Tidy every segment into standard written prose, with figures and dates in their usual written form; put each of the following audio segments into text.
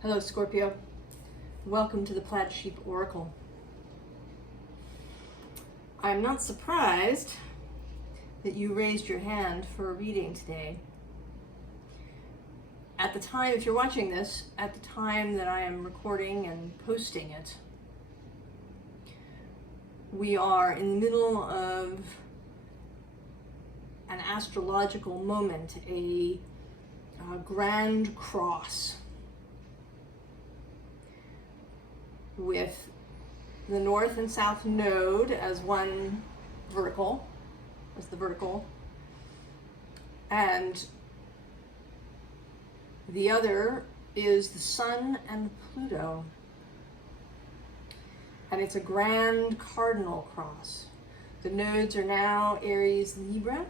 Hello, Scorpio. Welcome to the Plaid Sheep Oracle. I'm not surprised that you raised your hand for a reading today. At the time, if you're watching this, at the time that I am recording and posting it, we are in the middle of an astrological moment, a grand cross, with the north and south node as one vertical, as the vertical, and the other is the sun and Pluto. And it's a grand cardinal cross. The nodes are now Aries, Libra.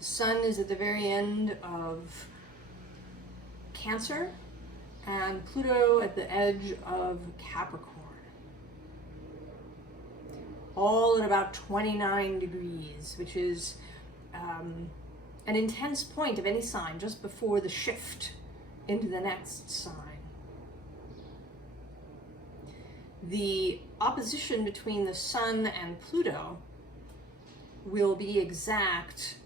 The sun is at the very end of Cancer, and Pluto at the edge of Capricorn. All at about 29 degrees, which is an intense point of any sign just before the shift into the next sign. The opposition between the sun and Pluto will be exact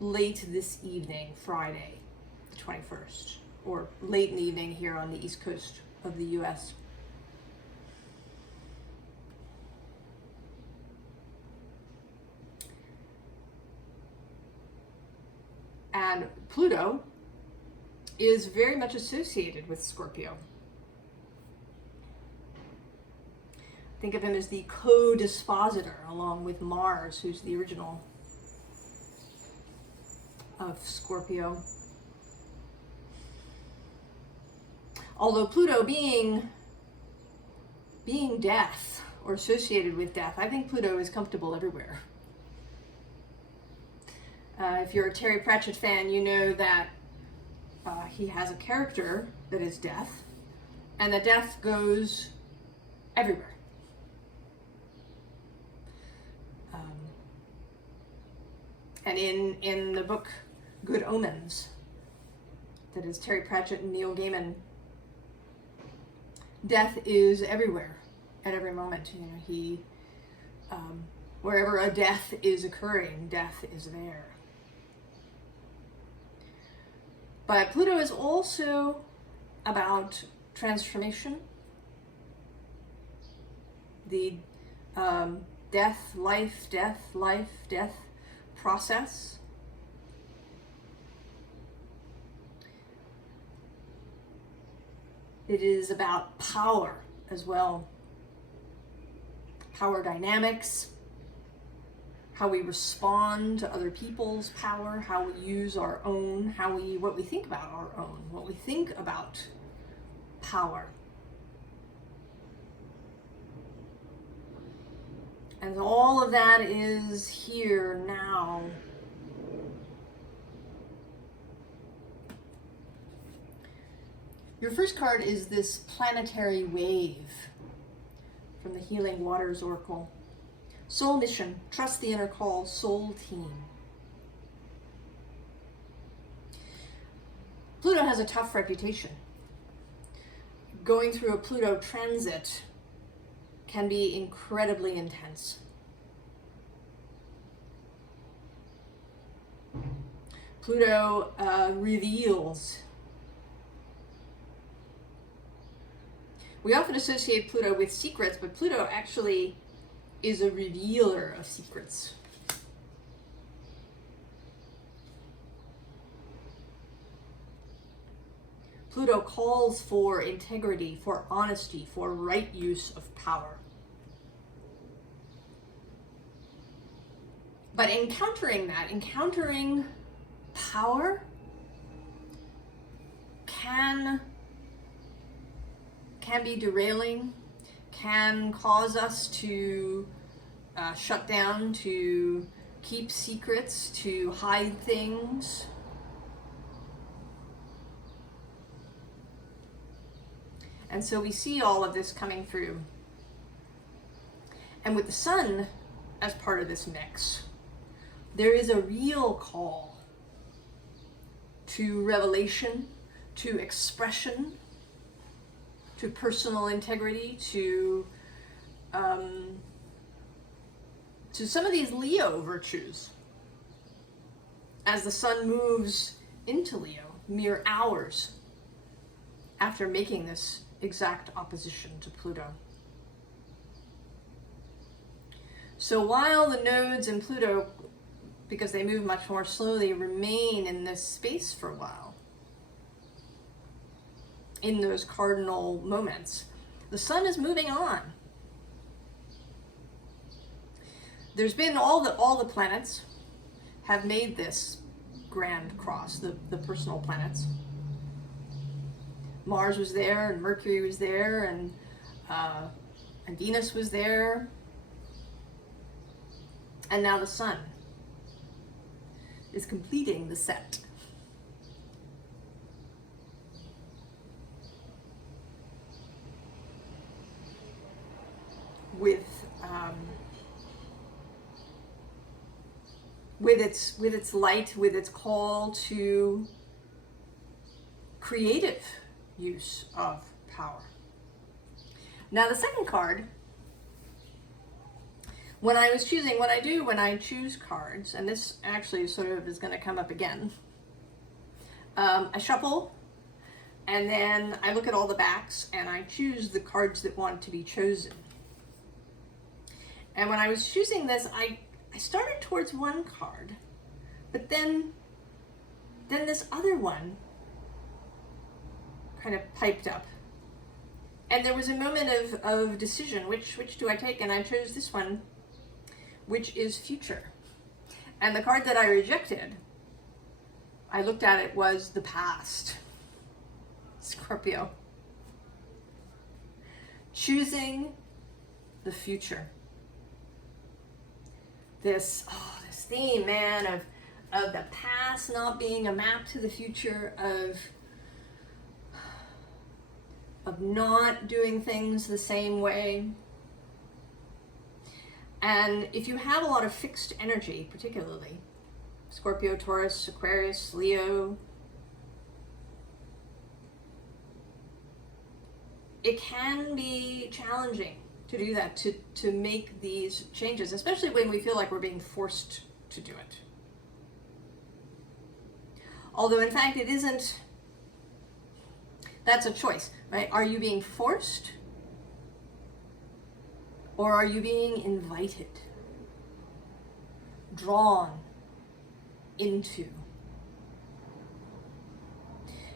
late this evening, Friday, the 21st. Or late in the evening here on the east coast of the US. And Pluto is very much associated with Scorpio. Think of him as the co-dispositor along with Mars, who's the original of Scorpio. Although Pluto being death, or associated with death, I think Pluto is comfortable everywhere. If you're a Terry Pratchett fan, you know that he has a character that is death, and that death goes everywhere. And in the book Good Omens, that is Terry Pratchett and Neil Gaiman, death is everywhere, at every moment. You know, he, wherever a death is occurring, death is there. But Pluto is also about transformation, the death, life, death process. It is about power as well. Power dynamics, how we respond to other people's power, how we use our own, what we think about our own, what we think about power. And all of that is here now. Your first card is this planetary wave from the Healing Waters Oracle. Soul mission, trust the inner call, soul team. Pluto has a tough reputation. Going through a Pluto transit can be incredibly intense. Pluto reveals. We often associate Pluto with secrets, but Pluto actually is a revealer of secrets. Pluto calls for integrity, for honesty, for right use of power. But encountering power can be derailing, can cause us to shut down, to keep secrets, to hide things. And so we see all of this coming through. And with the sun as part of this mix, there is a real call to revelation, to expression, to personal integrity, to some of these Leo virtues. As the sun moves into Leo, mere hours after making this exact opposition to Pluto. So while the nodes in Pluto, because they move much more slowly, remain in this space for a while, in those cardinal moments, the sun is moving on. There's been all the planets have made this grand cross, the personal planets. Mars was there, and Mercury was there, and Venus was there, and now the sun is completing the set. With its light, with its call to creative use of power. Now the second card, when I was choosing, what I do when I choose cards, and this actually sort of is going to come up again, I shuffle, and then I look at all the backs, and I choose the cards that want to be chosen. And when I was choosing this, I started towards one card, but then this other one kind of piped up. And there was a moment of decision, which do I take? And I chose this one, which is future. And the card that I rejected, I looked at it, was the past. Scorpio. Choosing the future. This theme, man, of the past not being a map to the future, of not doing things the same way. And if you have a lot of fixed energy, particularly Scorpio, Taurus, Aquarius, Leo, it can be challenging to do that, to make these changes, especially when we feel like we're being forced to do it. Although in fact it isn't, that's a choice, right? Are you being forced? Or are you being invited, drawn into?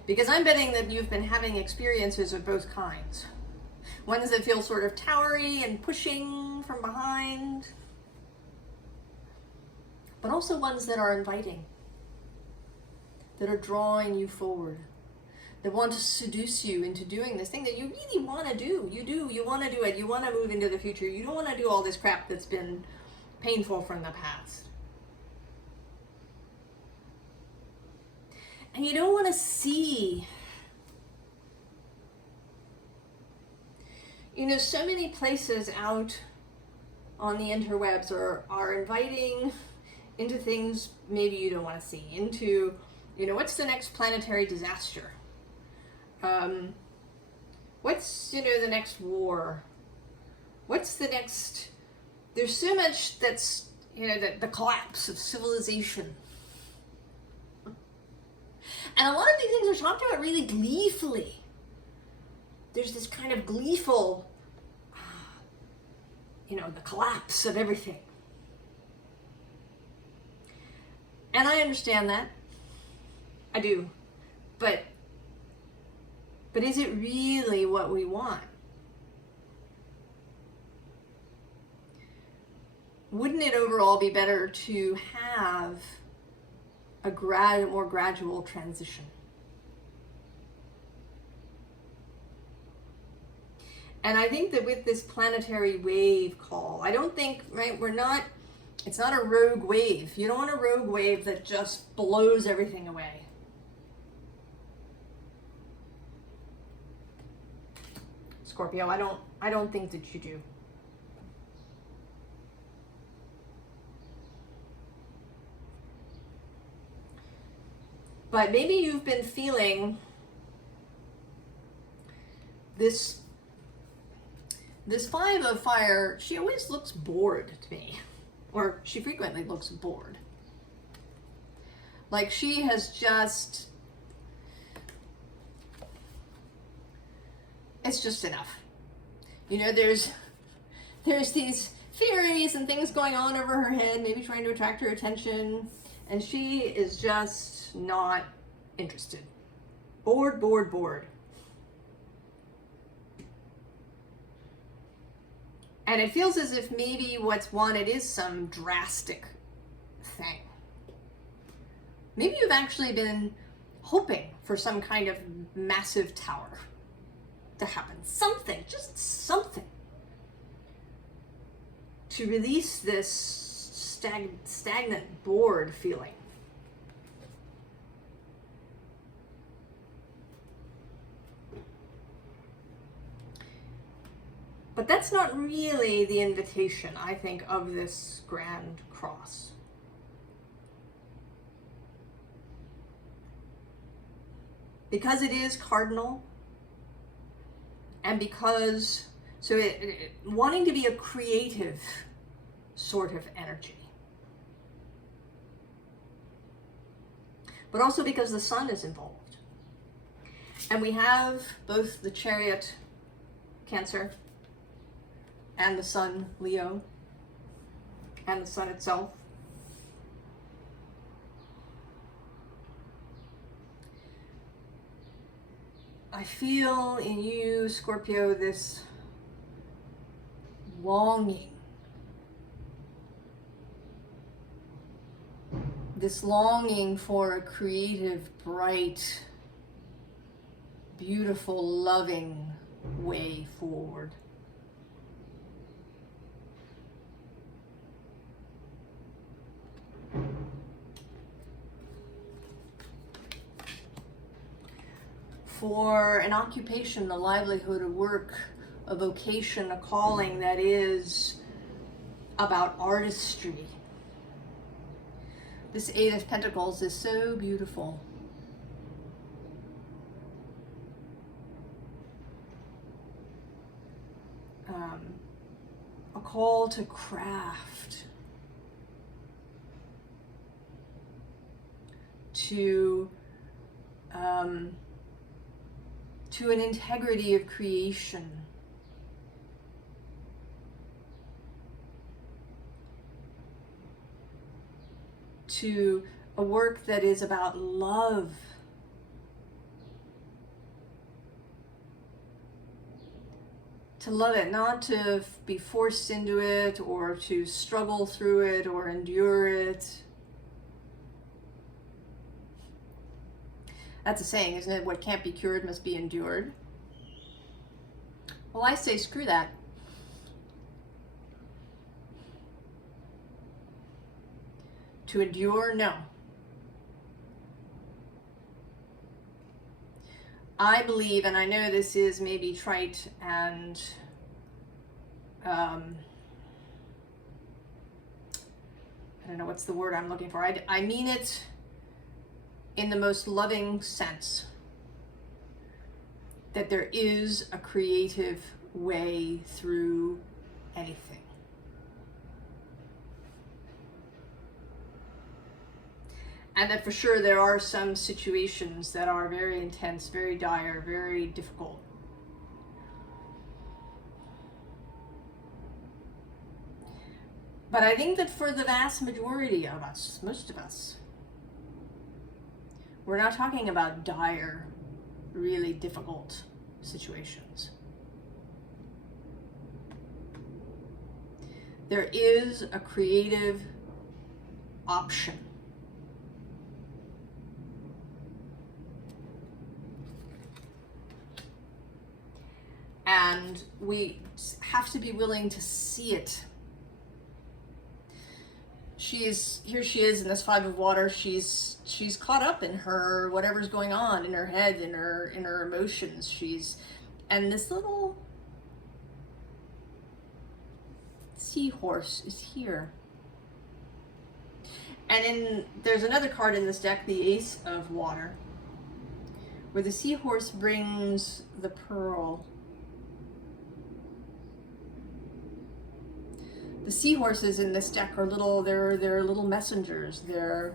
Because I'm betting that you've been having experiences of both kinds. Ones that feel sort of towery and pushing from behind, but also ones that are inviting, that are drawing you forward, that want to seduce you into doing this thing that you really want to do. You want to do it. You want to move into the future. You don't want to do all this crap that's been painful from the past. And you don't want to see, so many places out on the interwebs are inviting into things maybe you don't want to see, into, what's the next planetary disaster? What's, the next war? What's the next, there's so much that's, the collapse of civilization. And a lot of these things are talked about really gleefully. There's this kind of gleeful, the collapse of everything. And I understand that. I do. But is it really what we want? Wouldn't it overall be better to have a more gradual transition? And I think that with this planetary wave call, I don't think, right, it's not a rogue wave. You don't want a rogue wave that just blows everything away. Scorpio, I don't think that you do. But maybe you've been feeling this Five of Fire, she always looks bored to me, or she frequently looks bored. Like she has just, it's just enough. You know, there's these theories and things going on over her head, maybe trying to attract her attention, and she is just not interested. Bored, bored, bored. And it feels as if maybe what's wanted is some drastic thing. Maybe you've actually been hoping for some kind of massive tower to happen. Something, just something. To release this stagnant, bored feeling. But that's not really the invitation, I think, of this Grand Cross. Because it is cardinal, and because, wanting to be a creative sort of energy. But also because the sun is involved. And we have both the Chariot, Cancer, and the sun, Leo, and the sun itself. I feel in you, Scorpio, this longing. This longing for a creative, bright, beautiful, loving way forward. For an occupation, a livelihood, a work, a vocation, a calling that is about artistry. This Eight of Pentacles is so beautiful. A call to craft, to an integrity of creation. To a work that is about love. To love it, not to be forced into it or to struggle through it or endure it. That's a saying, isn't it? What can't be cured must be endured. Well, I say screw that. To endure, no. I believe, and I know this is maybe trite and I don't know what's the word I'm looking for. I mean it in the most loving sense, that there is a creative way through anything. And that for sure there are some situations that are very intense, very dire, very difficult. But I think that for the vast majority of us, most of us, we're not talking about dire, really difficult situations. There is a creative option. And we have to be willing to see it. Here she is in this Five of Water. She's caught up in her whatever's going on in her head, in her emotions. And this little seahorse is here. And there's another card in this deck, the Ace of Water, where the seahorse brings the pearl The seahorses in this deck are they're little messengers. They're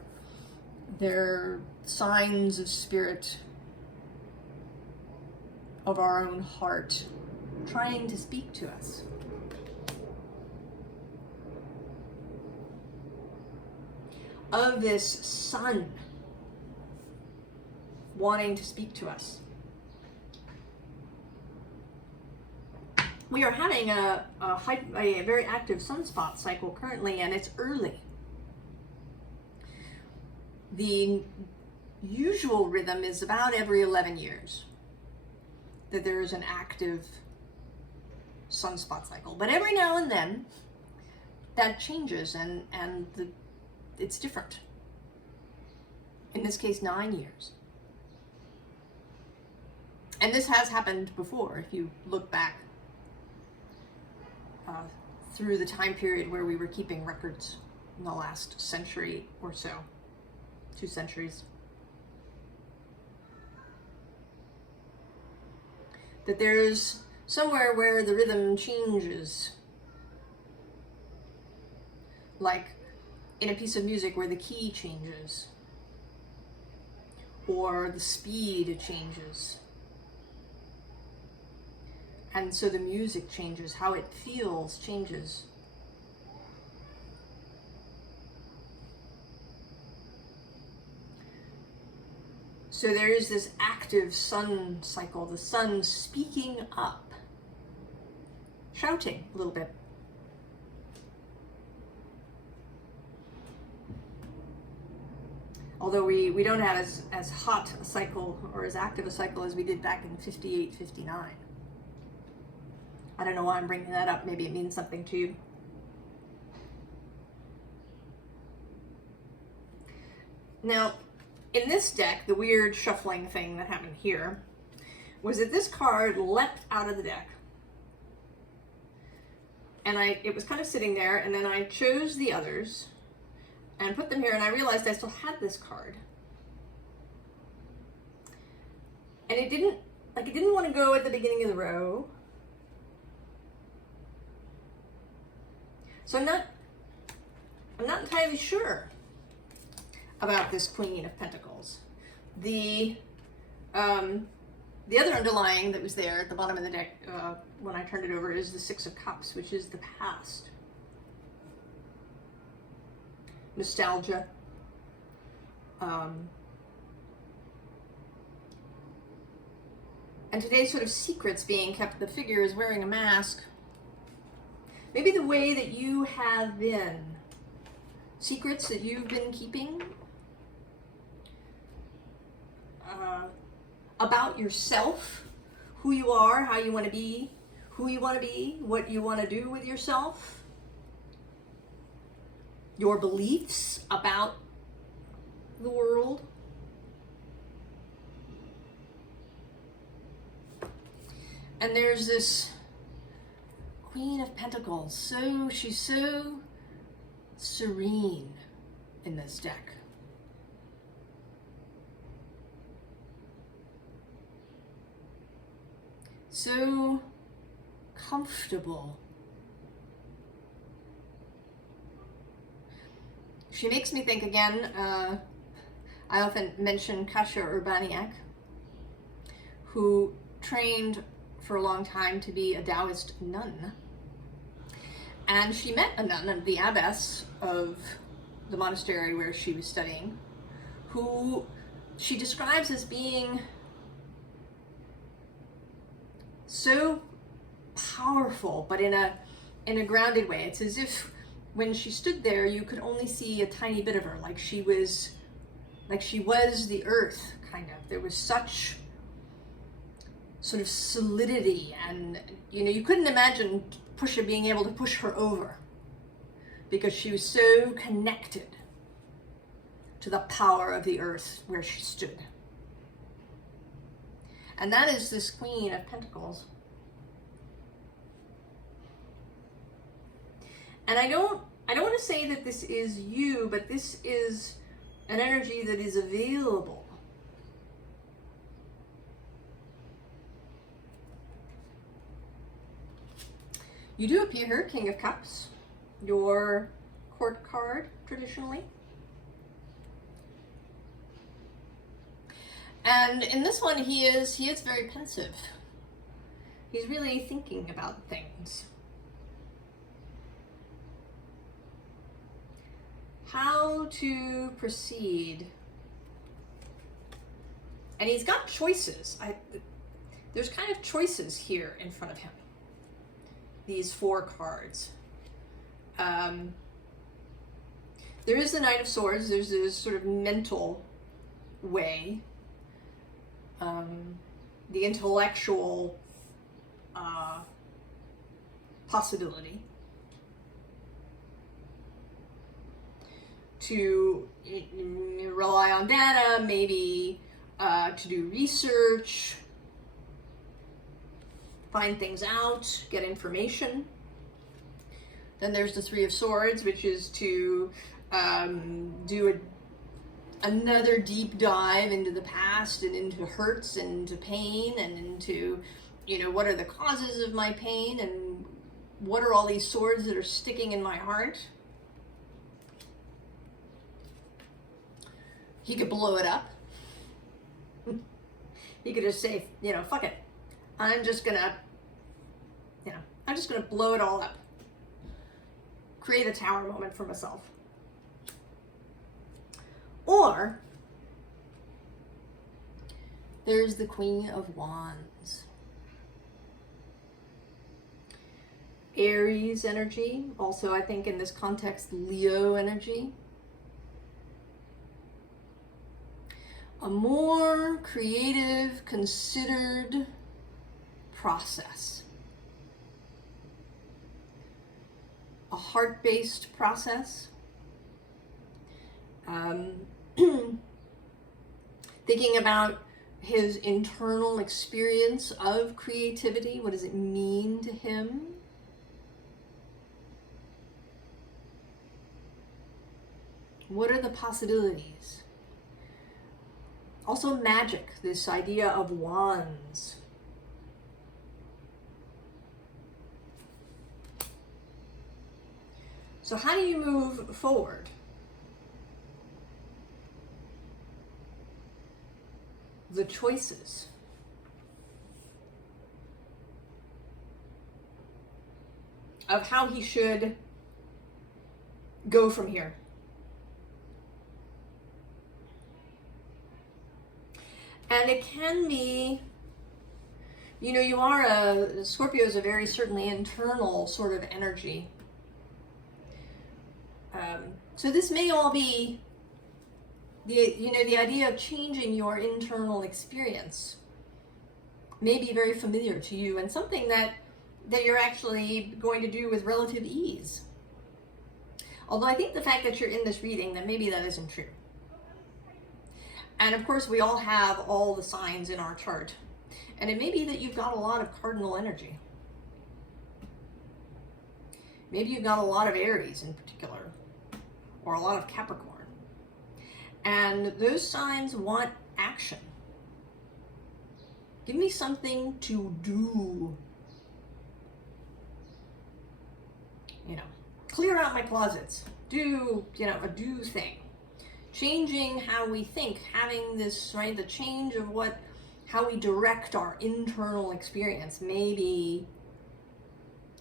signs of spirit of our own heart, trying to speak to us. Of this sun wanting to speak to us. We are having a very active sunspot cycle currently, and it's early. The usual rhythm is about every 11 years that there is an active sunspot cycle. But every now and then that changes, and it's different. In this case, 9 years. And this has happened before, if you look back through the time period where we were keeping records in the last century or so, 2 centuries. That there's somewhere where the rhythm changes. Like in a piece of music where the key changes, or the speed changes. And so the music changes, how it feels changes. So there is this active sun cycle, the sun speaking up, shouting a little bit. Although we don't have as hot a cycle or as active a cycle as we did back in 58, 59. I don't know why I'm bringing that up. Maybe it means something to you. Now, in this deck, the weird shuffling thing that happened here was that this card leapt out of the deck. And it was kind of sitting there, and then I chose the others and put them here, and I realized I still had this card. And it didn't want to go at the beginning of the row. So I'm not entirely sure about this Queen of Pentacles. The other underlying that was there at the bottom of the deck when I turned it over is the Six of Cups, which is the past. Nostalgia. And today's sort of secrets being kept. The figure is wearing a mask. Maybe the way that you have been. Secrets that you've been keeping. About yourself. Who you are, how you want to be. Who you want to be. What you want to do with yourself. Your beliefs about the world. And there's this Queen of Pentacles. She's so serene in this deck. So comfortable. She makes me think again, I often mention Kasia Urbaniak, who trained for a long time to be a Taoist nun. And she met a nun, the abbess of the monastery where she was studying, who she describes as being so powerful, but in a grounded way. It's as if when she stood there, you could only see a tiny bit of her, like she was the earth, kind of. There was such sort of solidity, and you couldn't imagine being able to push her over, because she was so connected to the power of the earth where she stood. And that is this Queen of Pentacles. And I don't want to say that this is you, but this is an energy that is available. You do appear here, King of Cups. your court card traditionally. And in this one, he is very pensive. He's really thinking about things. How to proceed. And he's got choices. There's kind of choices here in front of him. These 4 cards. There is the Knight of Swords. There's this sort of mental way. The intellectual possibility to rely on data, maybe to do research, find things out, get information. Then there's the 3 of Swords, which is to do another deep dive into the past and into hurts and into pain and into, what are the causes of my pain and what are all these swords that are sticking in my heart. He could blow it up. He could just say, fuck it. I'm just gonna blow it all up. Create a tower moment for myself. Or there's the Queen of Wands. Aries energy. Also, I think in this context, Leo energy. A more creative, considered process. A heart-based process. Thinking about his internal experience of creativity. What does it mean to him? What are the possibilities? Also magic, this idea of wands. So how do you move forward? The choices. Of how he should go from here. And it can be, Scorpio is a very certainly internal sort of energy. So this may all be the idea of changing your internal experience may be very familiar to you and something that you're actually going to do with relative ease. Although I think the fact that you're in this reading, that maybe that isn't true. And of course, we all have all the signs in our chart. And it may be that you've got a lot of cardinal energy. Maybe you've got a lot of Aries in particular, or a lot of Capricorn. And those signs want action. Give me something to do. Clear out my closets. Do, a do thing. Changing how we think, having this, right, the change of how we direct our internal experience may be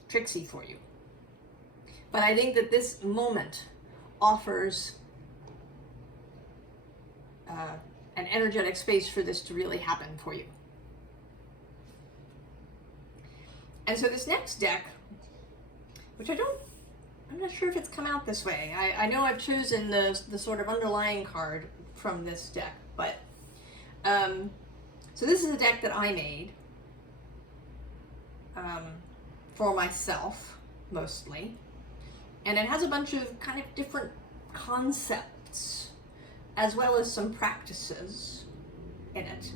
tricksy for you. But I think that this moment offers an energetic space for this to really happen for you. And so this next deck, which I'm not sure if it's come out this way. I know I've chosen the sort of underlying card from this deck, but so this is a deck that I made for myself mostly, and it has a bunch of kind of different concepts as well as some practices in it.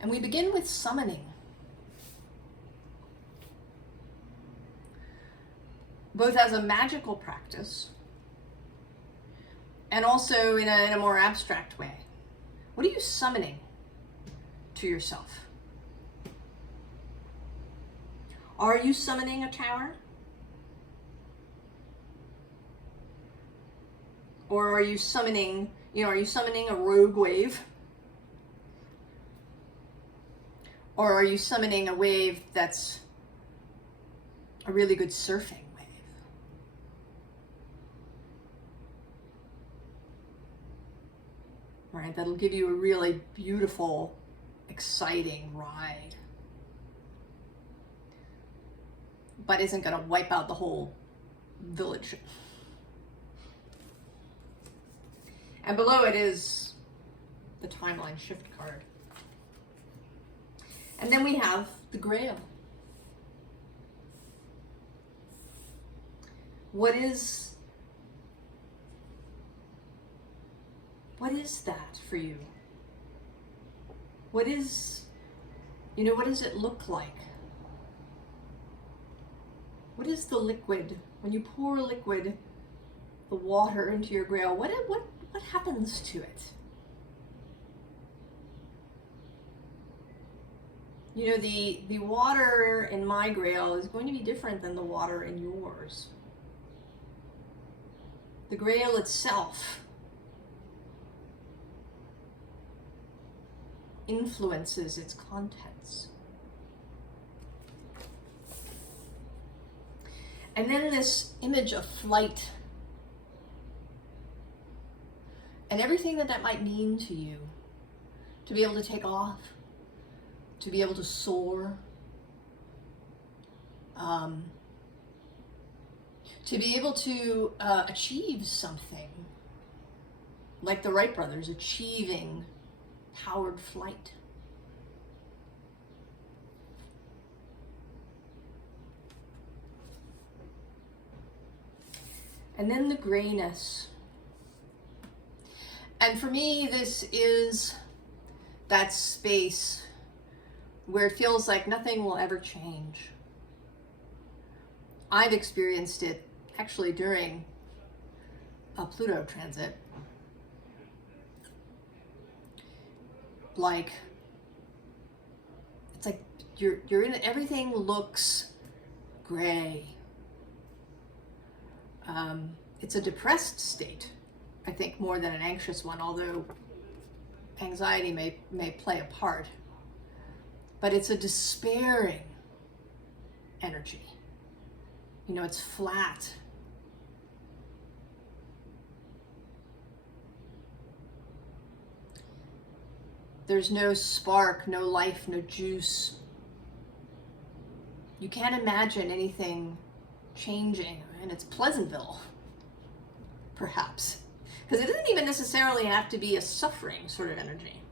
And we begin with summoning. Both as a magical practice and also in a more abstract way. What are you summoning to yourself? Are you summoning a tower? Or are you summoning, are you summoning a rogue wave? Or are you summoning a wave that's a really good surfing wave? Right, that'll give you a really beautiful, exciting ride. But isn't going to wipe out the whole village. And below it is the timeline shift card. And then we have the Grail. What is that for you? What does it look like? What is the liquid? When you pour liquid, the water into your Grail, what happens to it? The water in my Grail is going to be different than the water in yours. The Grail itself influences its contents. And then this image of flight and everything that might mean to you, to be able to take off, to be able to soar, to be able to achieve something, like the Wright brothers achieving powered flight. And then the grayness. And for me, this is that space where it feels like nothing will ever change. I've experienced it actually during a Pluto transit. It's like you're in it, everything looks gray. It's a depressed state, I think, more than an anxious one, although anxiety may play a part. But it's a despairing energy. It's flat. There's no spark, no life, no juice. You can't imagine anything changing, and it's Pleasantville, perhaps. Because it doesn't even necessarily have to be a suffering sort of energy.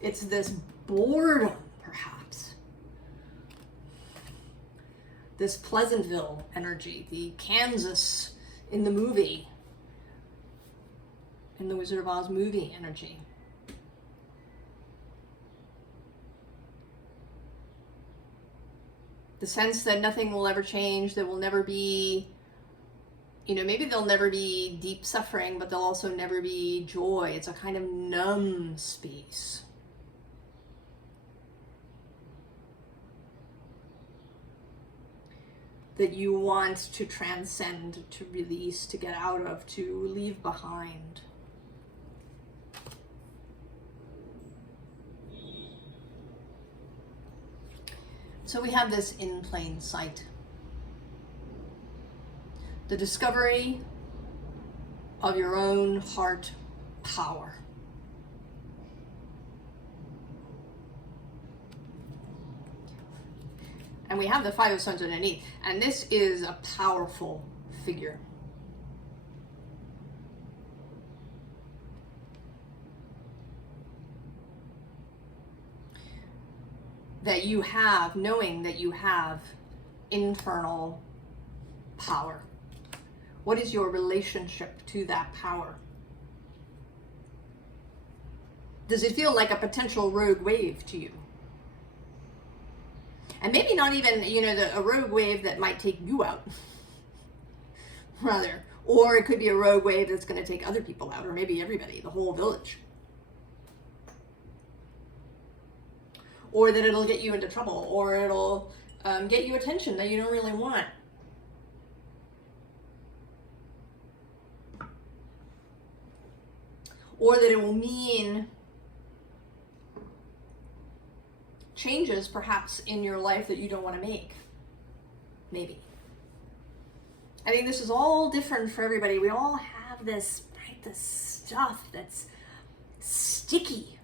It's this boredom, perhaps. This Pleasantville energy, the Kansas in the movie, in the Wizard of Oz movie energy. The sense that nothing will ever change, there will never be, maybe there'll never be deep suffering, but there'll also never be joy. It's a kind of numb space. That you want to transcend, to release, to get out of, to leave behind. So we have this in plain sight. The discovery of your own heart power. And we have the Five of Swords underneath. And this is a powerful figure. That you have, knowing that you have internal power. What is your relationship to that power? Does it feel like a potential rogue wave to you? And maybe not even, a rogue wave that might take you out, rather. Or it could be a rogue wave that's going to take other people out, or maybe everybody, the whole village. Or that it'll get you into trouble, or it'll get you attention that you don't really want. or that it will mean changes perhaps in your life that you don't want to make. Maybe. I think this is all different for everybody. We all have this, right, this stuff that's sticky.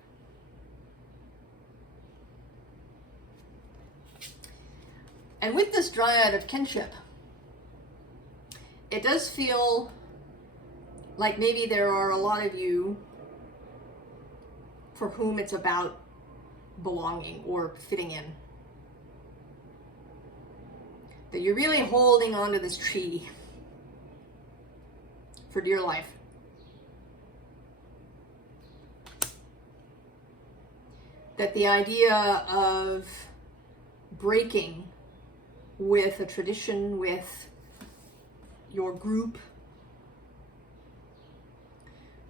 And with this Dryad of kinship, it does feel like maybe there are a lot of you for whom it's about belonging or fitting in. That you're really holding onto this tree for dear life. That the idea of breaking with a tradition, with your group,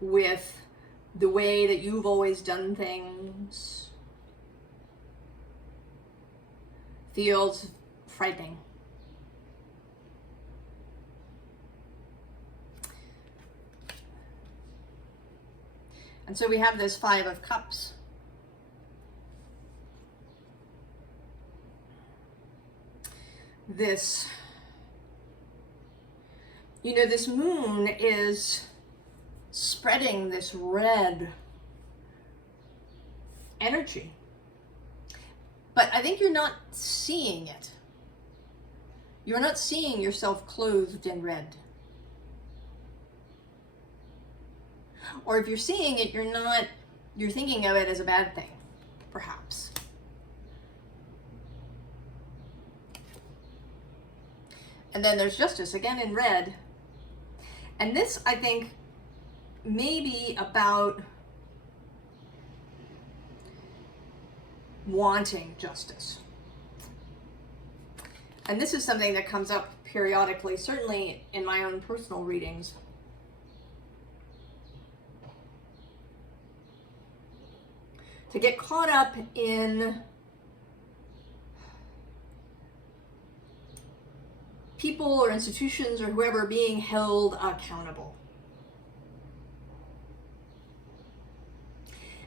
with the way that you've always done things, feels frightening. And so we have this Five of Cups. This, you know, this moon is spreading this red energy. But I think you're not seeing it. You're not seeing yourself clothed in red. Or if you're seeing it, you're thinking of it as a bad thing, perhaps. And then there's Justice, again in red. And this, I think, may be about wanting justice. And this is something that comes up periodically, certainly in my own personal readings. To get caught up in people or institutions or whoever being held accountable.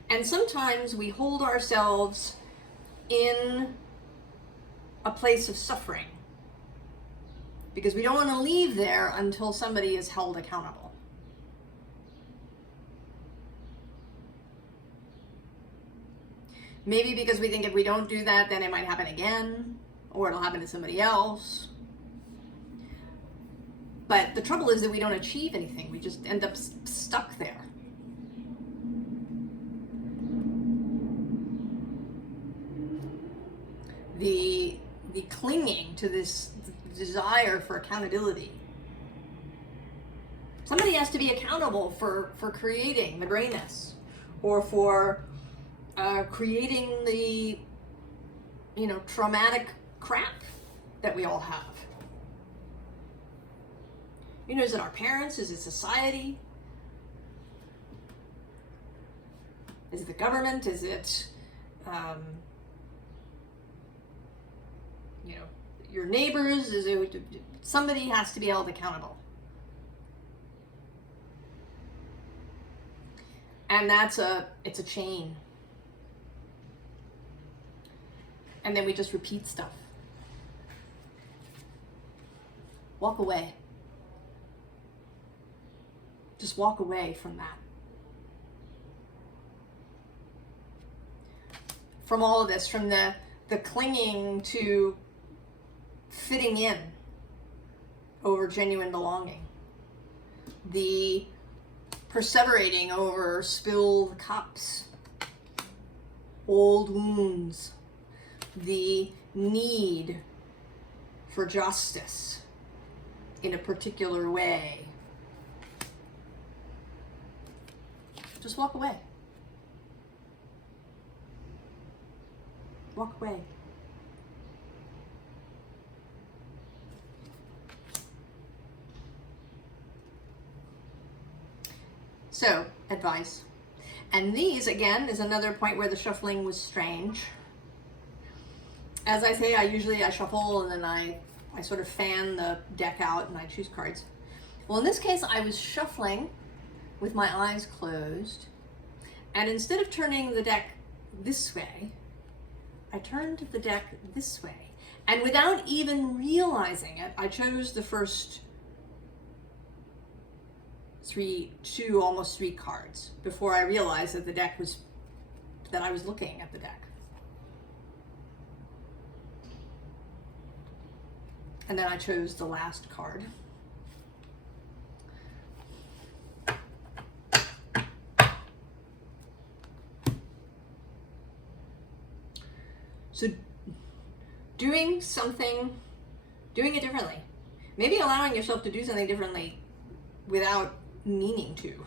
And sometimes we hold ourselves in a place of suffering because we don't want to leave there until somebody is held accountable. Maybe because we think if we don't do that, then it might happen again, or it'll happen to somebody else. But the trouble is that we don't achieve anything. We just end up stuck there. The clinging to this desire for accountability. Somebody has to be accountable for creating the grayness, or for creating the, traumatic crap that we all have. Is it our parents? Is it society? Is it the government? Is it, your neighbors? Is it, somebody has to be held accountable. And it's a chain. And then we just repeat stuff. Walk away. Just walk away from that. From all of this, from the clinging to fitting in over genuine belonging. The perseverating over spilled cups, old wounds, the need for justice in a particular way. Just walk away. Walk away. So, advice. And these, again, is another point where the shuffling was strange. As I say, I shuffle and then I sort of fan the deck out and I choose cards. Well, in this case, I was shuffling with my eyes closed, and instead of turning the deck this way, I turned the deck this way. And without even realizing it, I chose the first two, almost three cards before I realized that that I was looking at the deck. And then I chose the last card. So doing it differently. Maybe allowing yourself to do something differently without meaning to.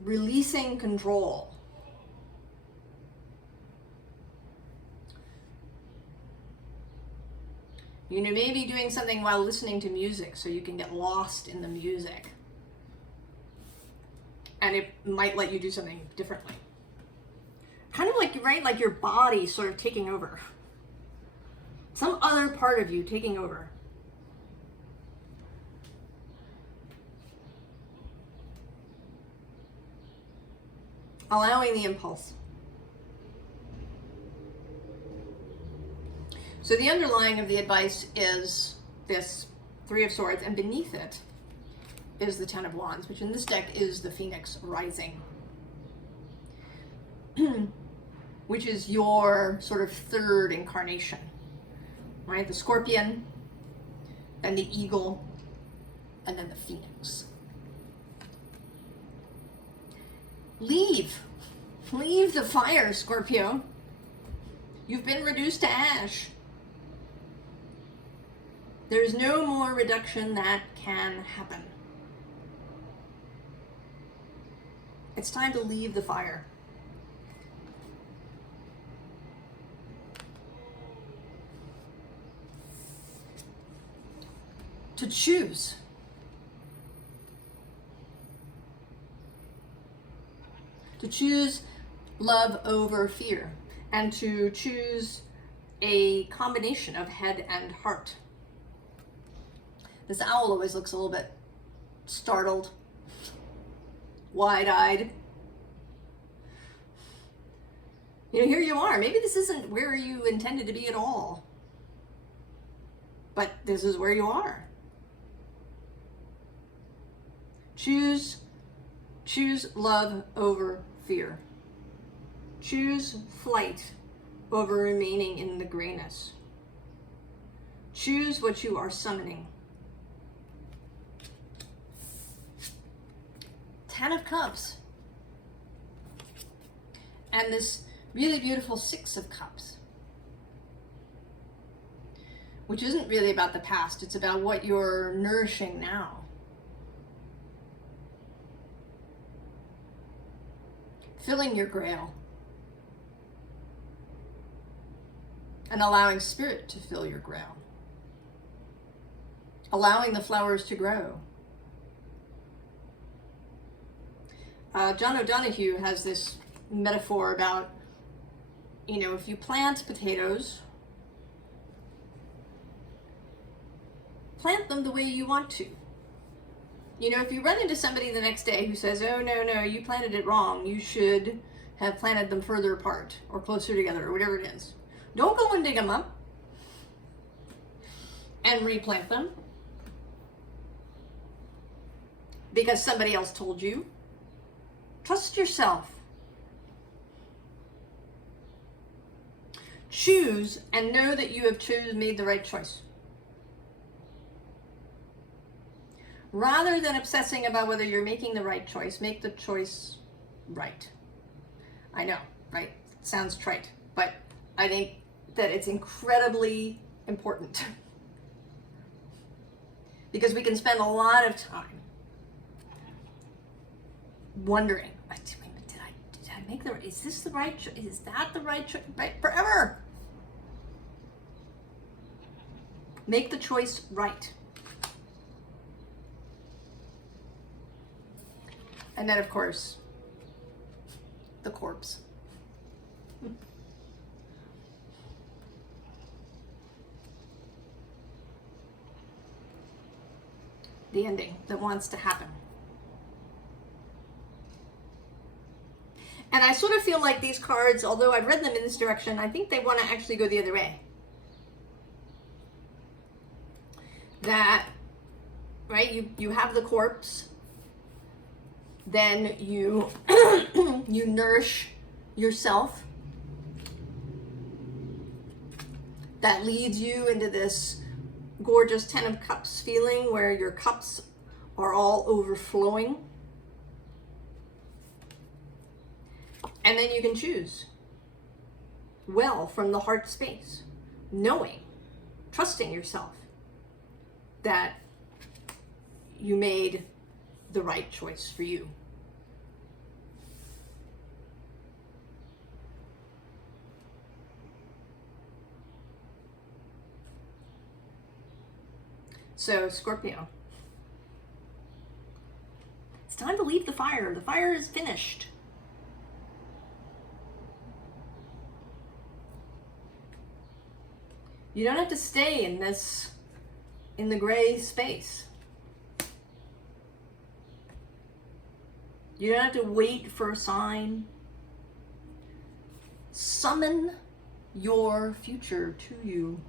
Releasing control. You know, maybe doing something while listening to music so you can get lost in the music. And it might let you do something differently. Kind of like, right, like your body sort of taking over. Some other part of you taking over. Allowing the impulse. So the underlying of the advice is this Three of Swords, and beneath it is the Ten of Wands, which in this deck is the Phoenix rising. Which is your sort of third incarnation, right? The Scorpion, then the Eagle, and then the Phoenix. Leave the fire, Scorpio. You've been reduced to ash. There's no more reduction that can happen. It's time to leave the fire. To choose. To choose love over fear, and to choose a combination of head and heart. This owl always looks a little bit startled, wide-eyed. You know, here you are. Maybe this isn't where you intended to be at all, but this is where you are. Choose love over fear. Choose flight over remaining in the grayness. Choose what you are summoning. Ten of Cups. And this really beautiful Six of Cups. Which isn't really about the past, it's about what you're nourishing now. Filling your grail. And allowing spirit to fill your grail. Allowing the flowers to grow. John O'Donohue has this metaphor about, you know, if you plant potatoes, plant them the way you want to. You know, if you run into somebody the next day who says, oh, no, you planted it wrong, you should have planted them further apart or closer together or whatever it is. Don't go and dig them up and replant them because somebody else told you. Trust yourself. Choose and know that you have made the right choice. Rather than obsessing about whether you're making the right choice, make the choice right. I know, right? It sounds trite, but I think that it's incredibly important because we can spend a lot of time wondering, did I make the right, is this the right choice? Is that the right choice? Right, forever. Make the choice right. And then, of course, the corpse. the ending that wants to happen. And I sort of feel like these cards, although I've read them in this direction, I think they want to actually go the other way. That, right, you have the corpse, then you you nourish yourself. That leads you into this gorgeous Ten of Cups feeling where your cups are all overflowing. And then you can choose well from the heart space, knowing, trusting yourself that you made the right choice for you. So, Scorpio, it's time to leave the fire. The fire is finished. You don't have to stay in the gray space. You don't have to wait for a sign. Summon your future to you.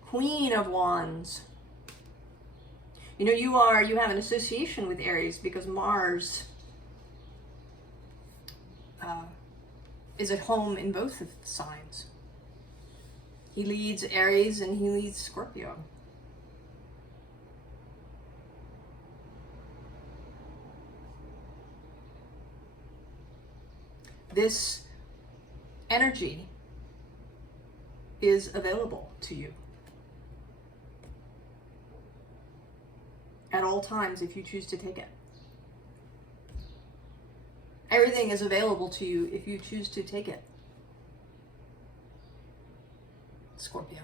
Queen of Wands. You know, you have an association with Aries because Mars is at home in both of the signs. He leads Aries and he leads Scorpio. This energy is available to you at all times if you choose to take it. Everything is available to you if you choose to take it. Scorpio.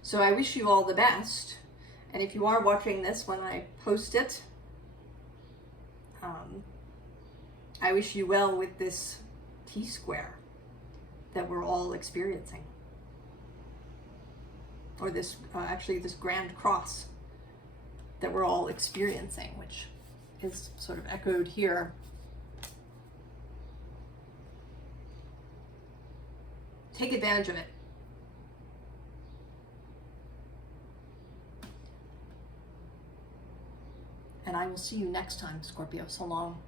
So I wish you all the best. And if you are watching this when I post it, I wish you well with this T-square that we're all experiencing. Or this, actually this Grand Cross that we're all experiencing, which is sort of echoed here. Take advantage of it. And I will see you next time, Scorpio. So long.